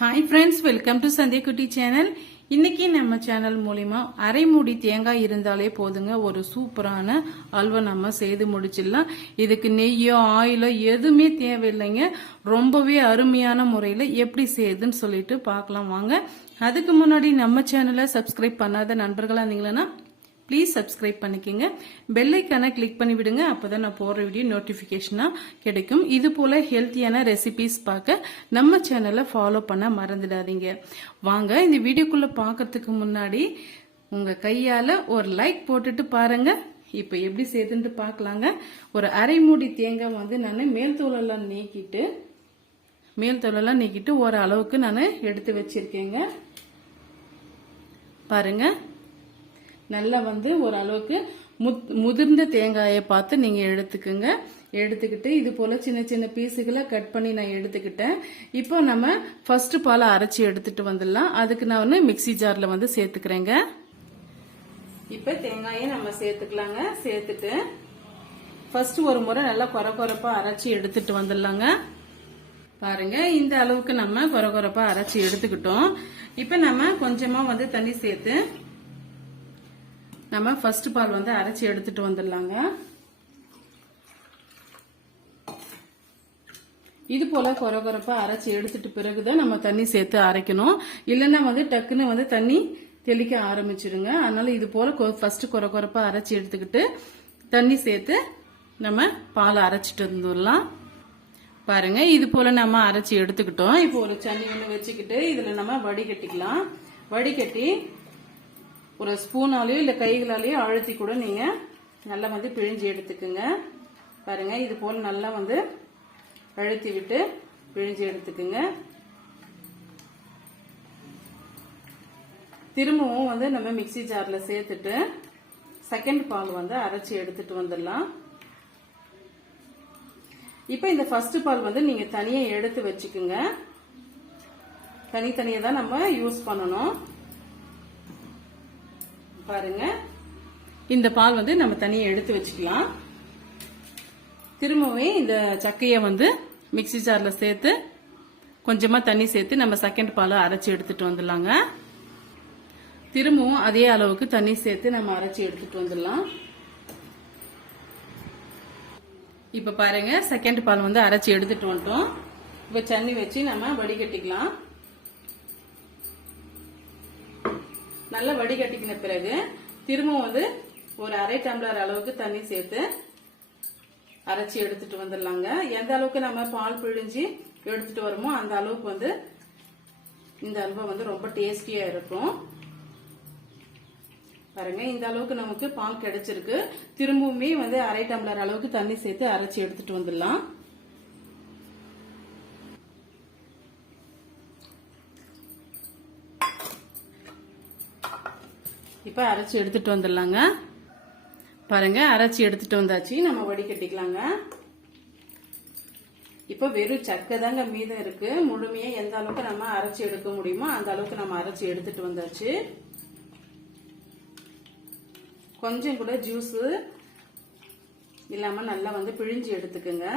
Hi friends, welcome to Sandhya குட்டி channel. இன்னைக்கு நம்ம சேனல் மூலிமா அரை மூடி தேங்காய் இருந்தாலே போதுங்க, ஒரு சூப்பரான அல்வா நம்ம செய்து முடிச்சிடலாம். இதுக்கு நெய்யோ ஆயிலோ எதுவுமே தேவையில்லைங்க. ரொம்பவே அருமையான முறையில் எப்படி செய்யுதுன்னு சொல்லிட்டு பார்க்கலாம் வாங்க. அதுக்கு முன்னாடி நம்ம சேனலை சப்ஸ்கிரைப் பண்ணாத நண்பர்களாக இருந்தீங்கன்னா ப்ளீஸ் சப்ஸ்கிரைப் பண்ணிக்கோங்க. பெல் ஐக்கானை கிளிக் பண்ணி விடுங்க. அப்போதான் நான் போடுற வீடியோ நோட்டிஃபிகேஷனாக கிடைக்கும். இது போல் ஹெல்த்தியான ரெசிபிஸ் பார்க்க நம்ம சேனலை ஃபாலோ பண்ண மறந்துடாதீங்க. வாங்க இந்த வீடியோக்குள்ளே பார்க்கறதுக்கு முன்னாடி உங்கள் கையால் ஒரு லைக் போட்டுட்டு பாருங்க. இப்போ எப்படி செய்யுதுன்ட்டு பார்க்கலாங்க. ஒரு அரை மூடி தேங்காய் வந்து நான் மேல் தோலெல்லாம் நீக்கிட்டு ஒரு அளவுக்கு நான் எடுத்து வச்சிருக்கேங்க. பாருங்க, நல்லா வந்து ஒரு அளவுக்கு முதிர்ந்த தேங்காயை பார்த்து நீங்க எடுத்துக்கிட்டு இது போல சின்ன சின்ன பீஸுகளை கட் பண்ணி நான் எடுத்துக்கிட்டேன். இப்போ நம்ம ஃபர்ஸ்ட் பாலை அரைச்சி எடுத்துட்டு வந்துடலாம். அதுக்கு நான் வந்து மிக்சி ஜார்ல வந்து சேர்த்துக்கிறேங்க. இப்ப தேங்காயை நம்ம சேர்த்துக்கலாங்க. சேர்த்துட்டு ஃபர்ஸ்ட் ஒரு முறை நல்லா கொரகொரப்பா அரைச்சி எடுத்துட்டு வந்துடலாங்க. பாருங்க, இந்த அளவுக்கு நம்ம கொரகொரப்பா அரைச்சி எடுத்துக்கிட்டோம். இப்ப நம்ம கொஞ்சமா வந்து தண்ணி சேர்த்து நம்ம ஃபர்ஸ்ட் பால் வந்து அரைச்சி எடுத்துட்டு வந்துடலாங்க. இது போல கொரகொரப்பா அரைச்சி எடுத்துட்டு பிறகுதான் நம்ம தண்ணி சேர்த்து அரைக்கணும். இல்லைன்னா வந்து டக்குன்னு வந்து தண்ணி தெளிக்க ஆரம்பிச்சிடுங்க. அதனால இது போல ஃபர்ஸ்ட் கொரகொரப்பா அரைச்சி எடுத்துக்கிட்டு தண்ணி சேர்த்து நம்ம பால் அரைச்சிட்டு வந்துடலாம். பாருங்க, இது போல நம்ம அரைச்சி எடுத்துக்கிட்டோம். இப்போ ஒரு சன்னி ஒன்று வச்சுக்கிட்டு இதுல நம்ம வடிகட்டிக்கலாம். வடிகட்டி ஒரு ஸ்பூனாலேயோ இல்லை கைகளாலேயோ அழுத்தி கூட நீங்க நல்லா வந்து பிழிஞ்சு எடுத்துக்குங்க. பாருங்க, இது போல நல்லா வந்து அழுத்தி விட்டு பிழிஞ்சு எடுத்துக்குங்க. திரும்பவும் வந்து நம்ம மிக்சி ஜார்ல சேர்த்துட்டு செகண்ட் பால் வந்து அரைச்சி எடுத்துட்டு வந்துடலாம். இப்ப இந்த ஃபர்ஸ்ட் பால் வந்து நீங்க தனியா எடுத்து வச்சுக்குங்க. தனித்தனியா தான் நம்ம யூஸ் பண்ணணும். பாருங்க, இந்த பால் வந்து நம்ம தனியா எடுத்து வச்சுக்கலாம். திரும்பவும் இந்த சக்கையை வந்து மிக்சி ஜார்ல சேர்த்து கொஞ்சமா தண்ணி சேர்த்து நம்ம செகண்ட் பாலை அரைச்சி எடுத்துட்டு வந்துடலாங்க. திரும்பவும் அதே அளவுக்கு தண்ணி சேர்த்து நம்ம அரைச்சி எடுத்துட்டு வந்துடலாம். இப்ப பாருங்க, செகண்ட் பால் வந்து அரைச்சி எடுத்துட்டு வந்துட்டோம். இப்ப தண்ணி வச்சு நம்ம வடிகட்டிக்கலாம். நல்லா வடிகட்டிக்கின பிறகு திரும்பவும் வந்து ஒரு அரை டம்ளர் அளவுக்கு தண்ணி சேர்த்து அரைச்சி எடுத்துட்டு வந்துடலாங்க. எந்த அளவுக்கு நம்ம பால் பிழிஞ்சு எடுத்துட்டு வருமோ அந்த அளவுக்கு வந்து இந்த அல்வா வந்து ரொம்ப டேஸ்டியா இருக்கும். பாருங்க, இந்த அளவுக்கு நமக்கு பால் கிடைச்சிருக்கு. திரும்பவுமே வந்து அரை டம்ளர் அளவுக்கு தண்ணி சேர்த்து அரைச்சி எடுத்துட்டு வந்துடலாம். இப்ப அரைச்சி எடுத்துட்டு வந்துடலாங்க. பாருங்க, அரைச்சி எடுத்துட்டு வந்தாச்சு. நம்ம வடிகட்டிக்கலாங்க. இப்ப வெறும் சக்கை தாங்க மீதம் இருக்கு. முழுமையா எந்த அளவுக்கு நம்ம அரைச்சி எடுக்க முடியுமோ அந்த அளவுக்கு நம்ம அரைச்சி எடுத்துட்டு வந்தாச்சு. கொஞ்சம் கூட ஜூஸ் இல்லாம நல்லா வந்து பிழிஞ்சு எடுத்துக்குங்க.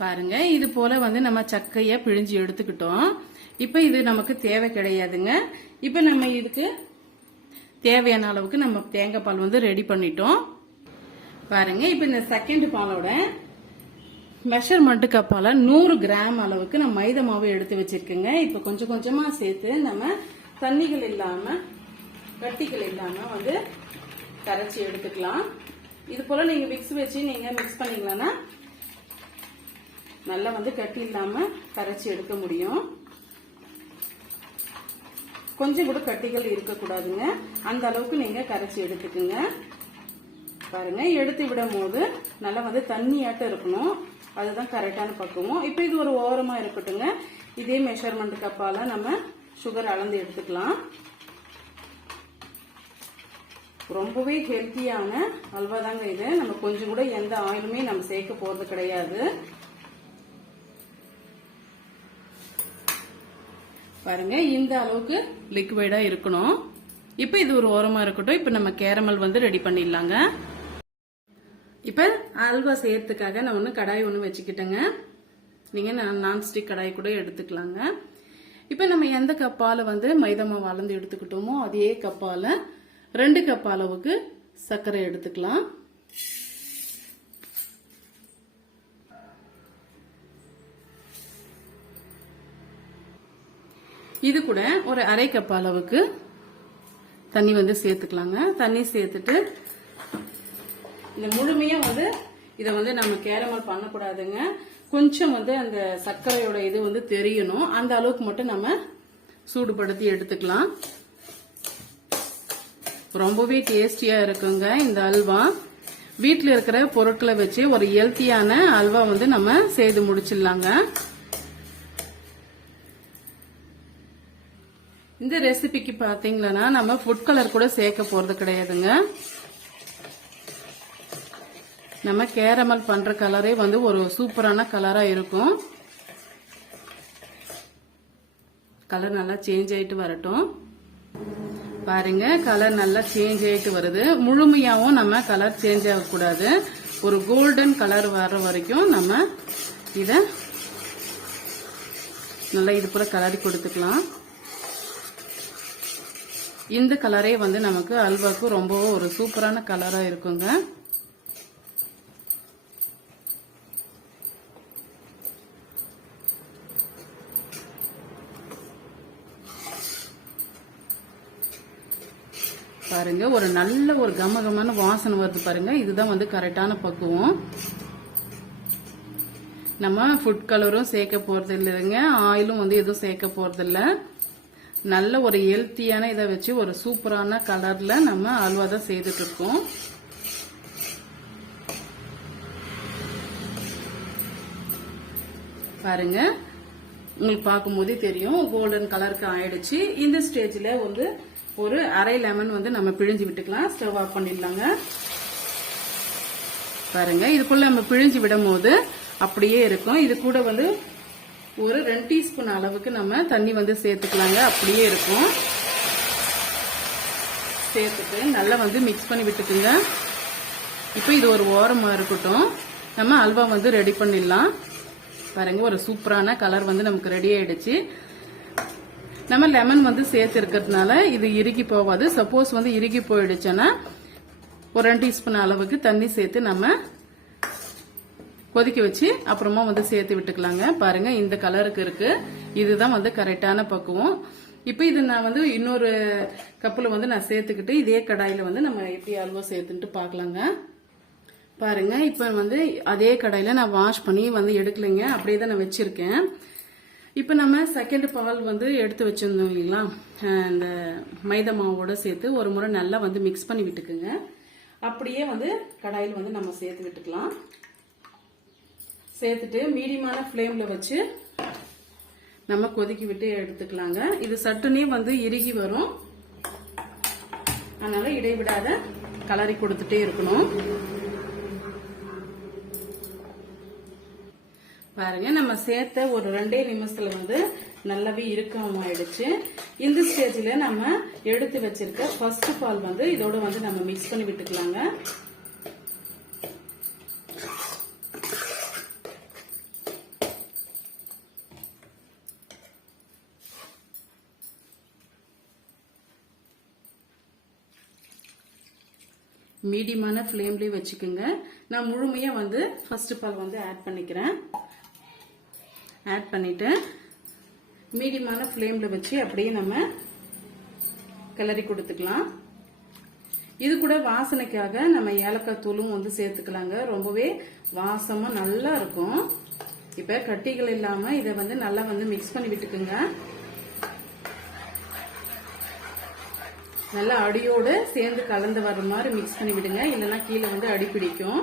பாருங்க, இது போல வந்து நம்ம சக்கைய பிழிஞ்சு எடுத்துக்கிட்டோம். இப்ப இது நமக்கு தேவை கிடையாதுங்க. இப்ப நம்ம இதுக்கு தேவையான அளவுக்கு நம்ம தேங்காய் பால் வந்து ரெடி பண்ணிட்டோம். பாருங்க, இப்ப இந்த செகண்ட் பாலோட மெஷர்மெண்ட் கப்பால 100 கிராம் அளவுக்கு நான் மைதா மாவு எடுத்து வச்சிருக்கேங்க. இப்ப கொஞ்சம் கொஞ்சமா சேர்த்து நம்ம தண்ணிகள் இல்லாம கட்டிகள் இல்லாம வந்து கரைச்சி எடுத்துக்கலாம். இது போல நீங்க மிக்ஸ் வச்சு நீங்க மிக்ஸ் பண்ணீங்கன்னா நல்லா வந்து கட்டி இல்லாம கரைச்சி எடுக்க முடியும். கொஞ்சம் கூட கட்டிகள் இருக்கக்கூடாதுங்க. அந்த அளவுக்கு நீங்க கரைச்சி எடுத்துக்குங்க. பாருங்க, எடுத்து விடும் போது நல்லா வந்து தண்ணியாட்டம் இருக்கணும். அதுதான் கரெக்டான பக்குவம். இப்ப இது ஒரு ஓரமா இருக்கட்டுங்க. இதே மெஷர்மெண்ட் கப்பால நம்ம சுகர் அளந்து எடுத்துக்கலாம். ரொம்பவே ஹெல்த்தியான அல்வா தாங்க இது. நம்ம கொஞ்சம் கூட எந்த ஆயிலுமே நம்ம சேர்க்க போறது கிடையாது. பாருங்க, இந்த அளவுக்கு லிக்விடா இருக்கணும். இப்ப இது ஒரு ஓரமா இருக்கட்டும். இப்ப நம்ம கேரமல் வந்து ரெடி பண்ணிடலாங்க. இப்ப அல்வா செய்யறதுக்காக நான் ஒண்ணு கடாய் ஒண்ணு வச்சுக்கிட்டேங்க. நீங்க நான்ஸ்டிக் கடாய் கூட எடுத்துக்கலாங்க. இப்ப நம்ம எந்த கப்பால வந்து மைதா மாவு அளந்து எடுத்துக்கிட்டோமோ அதே கப்பால 2 கப் அளவுக்கு சர்க்கரை எடுத்துக்கலாம். இது கூட ஒரு 1/2 கப் அளவுக்கு தண்ணி வந்து சேர்த்துக்கலாங்க. தண்ணி சேர்த்துட்டு இந்த முழுமையா வந்து இதை வந்து நம்ம கேரமல் பண்ணக்கூடாதுங்க. கொஞ்சம் வந்து அந்த சர்க்கரையோட இது வந்து தெரியணும். அந்த அளவுக்கு மட்டும் நம்ம சூடுபடுத்தி எடுத்துக்கலாம். ரொம்பவே டேஸ்டியா இருக்குங்க இந்த அல்வா. வீட்டில் இருக்கிற பொருட்களை வச்சு ஒரு ஹெல்த்தியான அல்வா வந்து நம்ம செய்து முடிச்சிடலாங்க. இந்த ரெசிபிக்கு பாத்தீங்கன்னா நம்ம ஃபுட் கலர் கூட சேர்க்க போறது கிடையாதுங்க. நம்ம கேரமல் பண்ற கலரே வந்து ஒரு சூப்பரான கலரா இருக்கும். கலர் நல்லா சேஞ்ச் ஆயிட்டு வரட்டும். பாருங்க கலர் நல்லா சேஞ்ச் ஆயிட்டு வருது. முழுமையாவும் நம்ம கலர் சேஞ்ச் ஆகக்கூடாது. ஒரு கோல்டன் கலர் வர்ற வரைக்கும் நம்ம இத நல்லா இது போல கலரி கொடுத்துக்கலாம். இந்த கலரே வந்து நமக்கு அல்வாக்கு ரொம்ப ஒரு சூப்பரான கலரா இருக்குங்க. பாருங்க ஒரு நல்ல ஒரு கமகமான வாசனை வருது பாருங்க. இதுதான் வந்து கரெக்டான பக்குவம். நம்ம ஃபுட் கலரும் சேர்க்க போறது இல்லைங்க, ஆயிலும் வந்து எதுவும் சேர்க்க போறது இல்ல. நல்ல ஒரு ஹெல்த்தியான இதை வச்சு ஒரு சூப்பரான கலர்ல நம்ம அல்வா தான் செய்துட்டு இருக்கோம். பாருங்க உங்களுக்கு பார்க்கும் போதே தெரியும் கோல்டன் கலருக்கு ஆயிடுச்சு. இந்த ஸ்டேஜ்ல வந்து ஒரு 1/2 லெமன் வந்து நம்ம பிழிஞ்சு விட்டுக்கலாம். ஸ்டவ் ஆஃப் பண்ணிடலாங்க. பாருங்க இதுக்குள்ள நம்ம பிழிஞ்சு விடும் போது அப்படியே இருக்கும். இது கூட வந்து ஒரு 2 டீஸ்பூன் அளவுக்கு நம்ம தண்ணி வந்து சேர்த்துக்கலாங்க. அப்படியே இருக்கும். சேர்த்துட்டு நல்லா வந்து மிக்ஸ் பண்ணி விட்டுக்குங்க. இப்போ இது ஒரு ஓரமா இருக்கட்டும். நம்ம அல்வா வந்து ரெடி பண்ணிடலாம். பாருங்க ஒரு சூப்பரான கலர் வந்து நமக்கு ரெடி ஆயிடுச்சு. நம்ம லெமன் வந்து சேர்த்து இருக்கிறதுனால இது இறுகி போகாது. சப்போஸ் வந்து இறுகி போயிடுச்சுன்னா ஒரு 2 டீஸ்பூன் அளவுக்கு தண்ணி சேர்த்து நம்ம கொதிக்க வச்சு அப்புறமா வந்து சேர்த்து விட்டுக்கலாங்க. பாருங்க இந்த கலருக்கு இருக்கு. இதுதான் வந்து கரெக்டான பக்குவம். இப்போ இது நான் வந்து இன்னொரு கப்பில் வந்து நான் சேர்த்துக்கிட்டு இதே கடாயில வந்து நம்ம எப்படி அல்வா சேர்த்துட்டு பார்க்கலாங்க. பாருங்க இப்போ வந்து அதே கடாயில நான் வாஷ் பண்ணி வந்து எடுக்கலைங்க, அப்படியே தான் நான் வச்சிருக்கேன். இப்போ நம்ம செகண்ட் பால் வந்து எடுத்து வச்சிருந்தோம் இல்லைங்களா, இந்த மைதா மாவோட சேர்த்து ஒரு முறை நல்லா வந்து மிக்ஸ் பண்ணி விட்டுக்குங்க. அப்படியே வந்து கடாயில் வந்து நம்ம சேர்த்து விட்டுக்கலாம். சேர்த்துட்டு மீடியமான ஃப்ளேம்ல வச்சு நம்ம கொதிக்க விட்டு எடுத்துக்கலாங்க. இது சட்டுனே வந்து இறுகி வரும். அதனால இடைவிடாத கலரி கொடுத்துட்டே இருக்கணும். பாருங்க நம்ம சேர்த்த ஒரு 2 நிமிஷத்துல வந்து நல்லாவே இறுக்கமாயிடுச்சு. இந்த ஸ்டேஜ்ல நம்ம எடுத்து வச்சிருக்க ஃபர்ஸ்ட் பால் வந்து இதோட வந்து நம்ம மிக்ஸ் பண்ணி விட்டுக்கலாங்க. மீடியமான ஃப்ளேம்லயே வச்சுக்கோங்க. நான் முழுமையா வந்து ஃபர்ஸ்ட் பால் வந்து ஆட் பண்ணிக்கிறேன். ஆட் பண்ணிட்டு மீடியமான ஃப்ளேம்ல வச்சு அப்படியே நம்ம கிளறி கொடுத்துக்கலாம். இது கூட வாசனைக்காக நம்ம ஏலக்காய் தூளும் வந்து சேர்த்துக்கலாங்க. ரொம்பவே வாசமா நல்லா இருக்கும். இப்ப கட்டிகள் இல்லாம இதை வந்து நல்லா வந்து மிக்ஸ் பண்ணி விட்டுக்குங்க. நல்லா அடியோட சேர்ந்து கலந்து வர்ற மாதிரி மிக்ஸ் பண்ணி விடுங்க, இல்லைன்னா கீழே வந்து அடி பிடிக்கும்.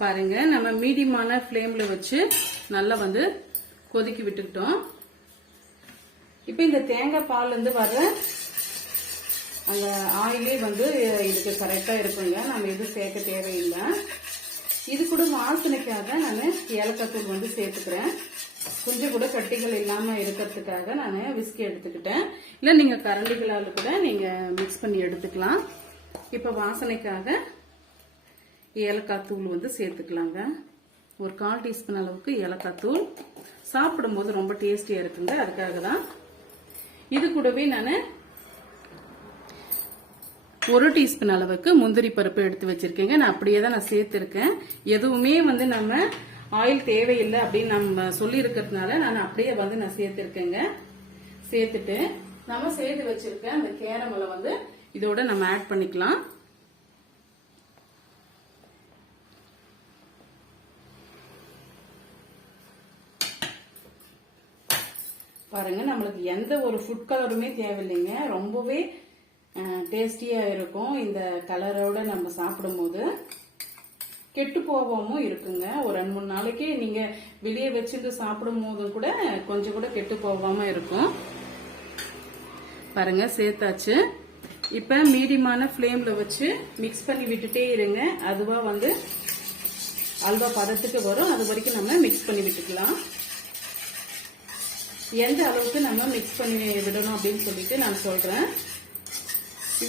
பாருங்க நம்ம மீடியமான ஃப்ளேம்ல வச்சு நல்லா வந்து கொதிக்க விட்டுக்கிட்டோம். இப்ப இந்த தேங்காய் பால்ல இருந்து வர அந்த ஆயிலே வந்து இதுக்கு கரெக்டா இருக்குங்க. நம்ம எதுவும் சேர்க்க தேவையில்லை. இது கூட வாசனைக்காக நான் ஏலக்காய் தூள் வந்து சேர்த்துக்கிறேன். கொஞ்சம் கூட கட்டிகள் இல்லாம இருக்கிறதுக்காக நான் விஸ்கி எடுத்துக்கிட்டேன். இல்ல நீங்க கரண்டிகளால கூட நீங்க மிக்ஸ் பண்ணி எடுத்துக்கலாம். இப்ப வாசனைக்காக ஏலக்காய் தூள் வந்து சேர்த்துக்கலாங்க. ஒரு 1/4 டீஸ்பூன் அளவுக்கு ஏலக்காய் தூள். சாப்பிடும்போது ரொம்ப டேஸ்டியா இருக்குங்க, அதுக்காக தான். இது கூடவே நான் 1 டீஸ்பூன் அளவுக்கு முந்திரி பருப்பு எடுத்து வச்சிருக்கேங்க. நான் அப்படியே தான் நான் சேர்த்திருக்கேன். எதுவுமே வந்து நம்ம ஆயில் தேவையில்லை அப்படின்னு நம்ம சொல்லி இருக்கிறதுனால நான் அப்படியே வந்து நான் சேர்த்திருக்கேங்க. சேர்த்துட்டு நம்ம சேர்த்து வச்சிருக்க அந்த கேரமலை வந்து இதோட நம்ம ஆட் பண்ணிக்கலாம். பாருங்க, நம்மளுக்கு எந்த ஒரு ஃபுட் கலருமே தேவையில்லைங்க. ரொம்பவே டேஸ்டியா இருக்கும். இந்த கலரோட நம்ம சாப்பிடும்போது கெட்டு போகாமவும் இருக்குங்க. ஒரு 2-3 நாளைக்கு நீங்க வெளியே வச்சுட்டு சாப்பிடும் போது கூட கொஞ்சம் கூட கெட்டு போகாம இருக்கும். பாருங்க, சேர்த்தாச்சு. இப்ப மீடியமான ஃப்ளேம்ல வச்சு மிக்ஸ் பண்ணி விட்டுட்டே இருங்க. அதுவா வந்து அல்வா பதத்துக்கு வரும். அது வரைக்கும் நம்ம மிக்ஸ் பண்ணி விட்டுக்கலாம். எந்த அளவுக்கு நம்ம மிக்ஸ் பண்ணி விடணும் அப்படின்னு சொல்லிட்டு நான் சொல்றேன்.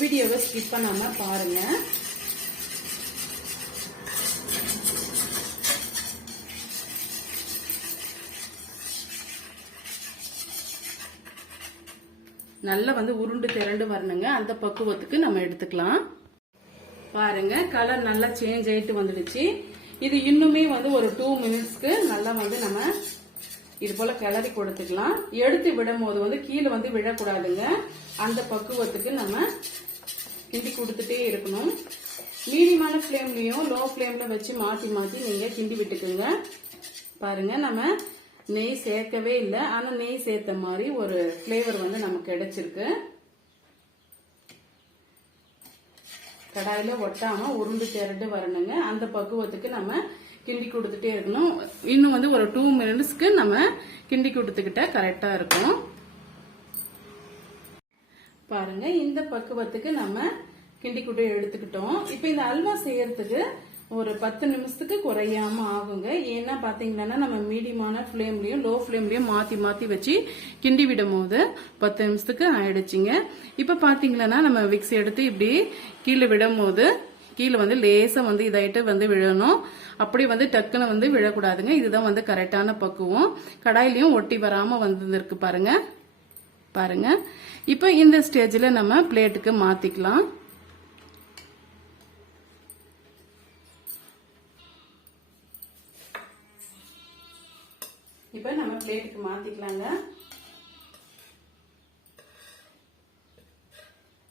வீடியோவை ஸ்கிப் பண்ணாம பாருங்க. நல்லா வந்து உருண்டு திரண்டு வரணுங்க. அந்த பக்குவத்துக்கு நம்ம எடுத்துக்கலாம். பாருங்க, கலர் நல்லா சேஞ்ச் ஆயிட்டு வந்துடுச்சு. இது இன்னுமே வந்து ஒரு 2 மினிட்ஸ்க்கு நல்லா வந்து நம்ம இது போல கிளறி கொடுத்துக்கலாம். எடுத்து விடும் போது வந்து கீழே வந்து விழக்கூடாதுங்க. அந்த பக்குவத்துக்கு நம்ம கிண்டி கொடுத்துட்டே இருக்கணும். மீடியமான ஃப்ளேம்லயும் லோ ஃப்ளேம்ல வச்சு மாத்தி மாத்தி நீங்க கிண்டி விட்டுக்குங்க. பாருங்க, நம்ம நெய் சேர்க்கவே இல்லை. ஆனா நெய் சேர்த்த மாதிரி ஒரு ஃபிளேவர் வந்து நமக்கு கிடைச்சிருக்கு. கடாயில ஒட்டாம உருண்டு திரண்டு வரணுங்க. அந்த பக்குவத்துக்கு நம்ம கிண்டி கொடுத்துட்டே இருக்கணும். இன்னும் வந்து ஒரு 2 மினிட்ஸ்க்கு நம்ம கிண்டி கொடுத்துக்கிட்டா கரெக்டா இருக்கும். பாருங்க, இந்த பக்குவத்துக்கு நம்ம கிண்டி கொடுத்து எடுத்துக்கிட்டோம். இப்ப இந்த அல்வா செய்யறதுக்கு ஒரு 10 நிமிஷத்துக்கு குறையாம ஆகுங்க. ஏன்னா பாத்தீங்கன்னா நம்ம மீடியமான ஃப்ளேம்லயும் லோ ஃப்ளேம்லயும் மாத்தி மாத்தி வச்சு கிண்டி விடும் போது 10 நிமிஷத்துக்கு ஆயிடுச்சுங்க. இப்ப பாத்தீங்கன்னா நம்ம விக்ஸ் எடுத்து இப்படி கீழே விடும் போது கீழே வந்து லேசா வந்து இதாயிட்டு வந்து விழணும். அப்படி வந்து டக்குன்னு வந்து விழக்கூடாதுங்க. இதுதான் வந்து கரெக்டான பக்குவம். கடாயிலையும் ஒட்டி வராம வந்துருக்கு பாருங்க. பாருங்க, இப்ப இந்த ஸ்டேஜ்ல நம்ம பிளேட்டுக்கு மாத்திக்கலாம். இப்ப நம்ம பிளேட்டுக்கு மாத்திக்கலாங்க.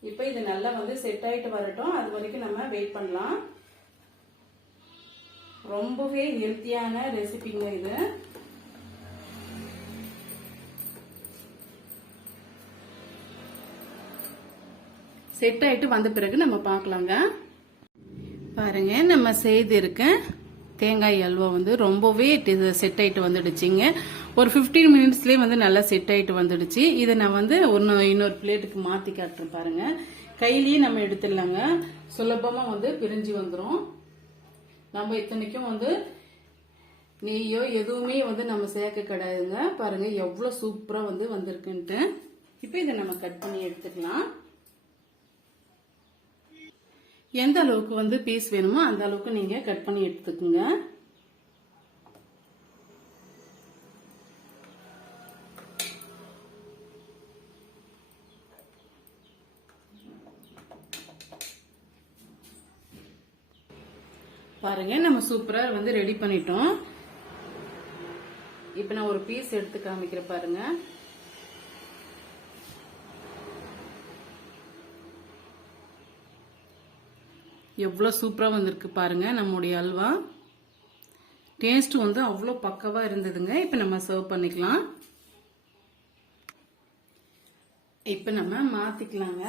இப்ப இது நல்லா வந்து செட் ஆயிட்டு வரட்டும். அது வரைக்கும் நம்ம வெயிட் பண்ணலாம். ரொம்பவே ஹெல்த்தியான ரெசிபிங்க இது. செட் ஆயிட்டு வந்த பிறகு நம்ம பார்க்கலாங்க. பாருங்க, நம்ம செய்திருக்க தேங்காய் அல்வா வந்து ரொம்பவே செட் ஆயிட்டு வந்துடுச்சுங்க. ஒரு 15 மினிட்ஸ்லயே வந்து நல்லா செட் ஆயிட்டு வந்துடுச்சு. இதை நான் வந்து இன்னொரு பிளேட்டுக்கு மாத்தி காட்டுறேன். பாருங்க, கையிலேயே நம்ம எடுத்துடலாங்க. சுலபமா வந்து பிரிஞ்சு வந்துடும். நம்ம இத்தனைக்கும் வந்து நெய்யோ எதுவுமே வந்து நம்ம சேர்க்க கிடையாதுங்க. பாருங்க எவ்வளவு சூப்பரா வந்து வந்திருக்குன்ட்டு. இப்ப இதை நம்ம கட் பண்ணி எடுத்துக்கலாம். எந்த அளவுக்கு வந்து பீஸ் வேணுமோ அந்த அளவுக்கு நீங்க கட் பண்ணி எடுத்துக்கோங்க. பாருங்க, நம்ம சூப்பரா வந்து ரெடி பண்ணிட்டோம். இப்ப நான் ஒரு பீஸ் எடுத்து காமிக்கிறேன். பாருங்க, எவ்வளவு சூப்பரா வந்திருக்கு பாருங்க நம்முடைய அல்வா. டேஸ்ட் வந்து அவ்வளவு பக்கவா இருந்ததுங்க. இப்ப நம்ம சர்வ் பண்ணிக்கலாம். இப்ப நம்ம மாத்திக்கலாங்க.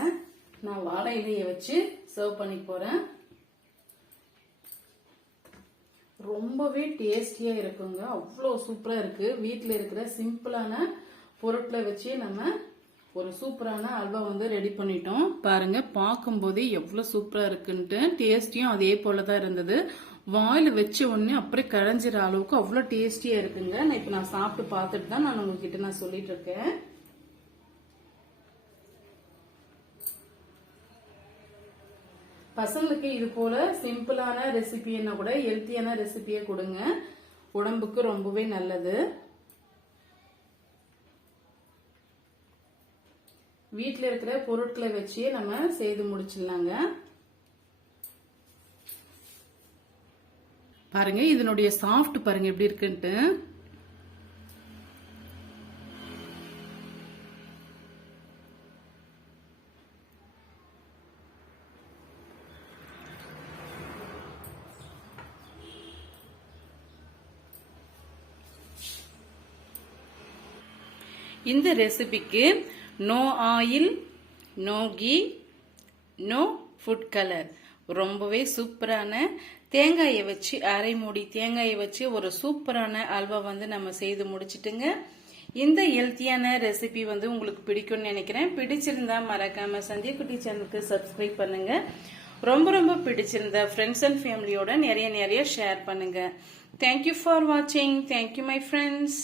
நான் வாழை இலையை வச்சு சர்வ் பண்ணி போறேன். ரொம்பவே டேஸ்டியா இருக்குங்க. அவ்வளோ சூப்பரா இருக்கு. வீட்டில் இருக்கிற சிம்பிளான பொருட்களை வச்சு நம்ம ஒரு சூப்பரான அல்வா வந்து ரெடி பண்ணிட்டோம். பாருங்க, பார்க்கும் போதே எவ்வளவு சூப்பரா இருக்குன்ட்டு. டேஸ்டியும் அதே போலதான் இருந்தது. வாயில வச்ச உடனே அப்படியே கரைஞ்சிற அளவுக்கு அவ்வளோ டேஸ்டியா இருக்குங்க. நான் சாப்பிட்டு பார்த்துட்டு தான் நான் உங்ககிட்ட நான் சொல்லிட்டு இருக்கேன். பசங்களுக்கு இது போல சிம்பிளான ரெசிபின்னா கூட ஹெல்த்தியான ரெசிபியை கொடுங்க, உடம்புக்கு ரொம்பவே நல்லது. வீட்டில் இருக்கிற பொருட்களை வச்சே நம்ம செய்து முடிச்சிடலாங்க. பாருங்க இதனுடைய சாஃப்ட் பாருங்க எப்படி இருக்குன்ட்டு. இந்த ரெசிபிக்கு no oil, no ghee, no food colour, ரொம்பவே சூப்பரான தேங்காயை வச்சு அரை மூடி தேங்காயை வச்சு ஒரு சூப்பரான அல்வா வந்து நம்ம செய்து முடிச்சிட்டுங்க. இந்த ஹெல்த்தியான ரெசிபி வந்து உங்களுக்கு பிடிக்கும்னு நினைக்கிறேன். பிடிச்சிருந்தா மறக்காம சந்தியா குட்டி சேனலுக்கு சப்ஸ்கிரைப் பண்ணுங்க. ரொம்ப ரொம்ப பிடிச்சிருந்தா ஃப்ரெண்ட்ஸ் அண்ட் ஃபேமிலியோட நிறைய ஷேர் பண்ணுங்க. தேங்க்யூ ஃபார் வாட்சிங். Thank you my friends.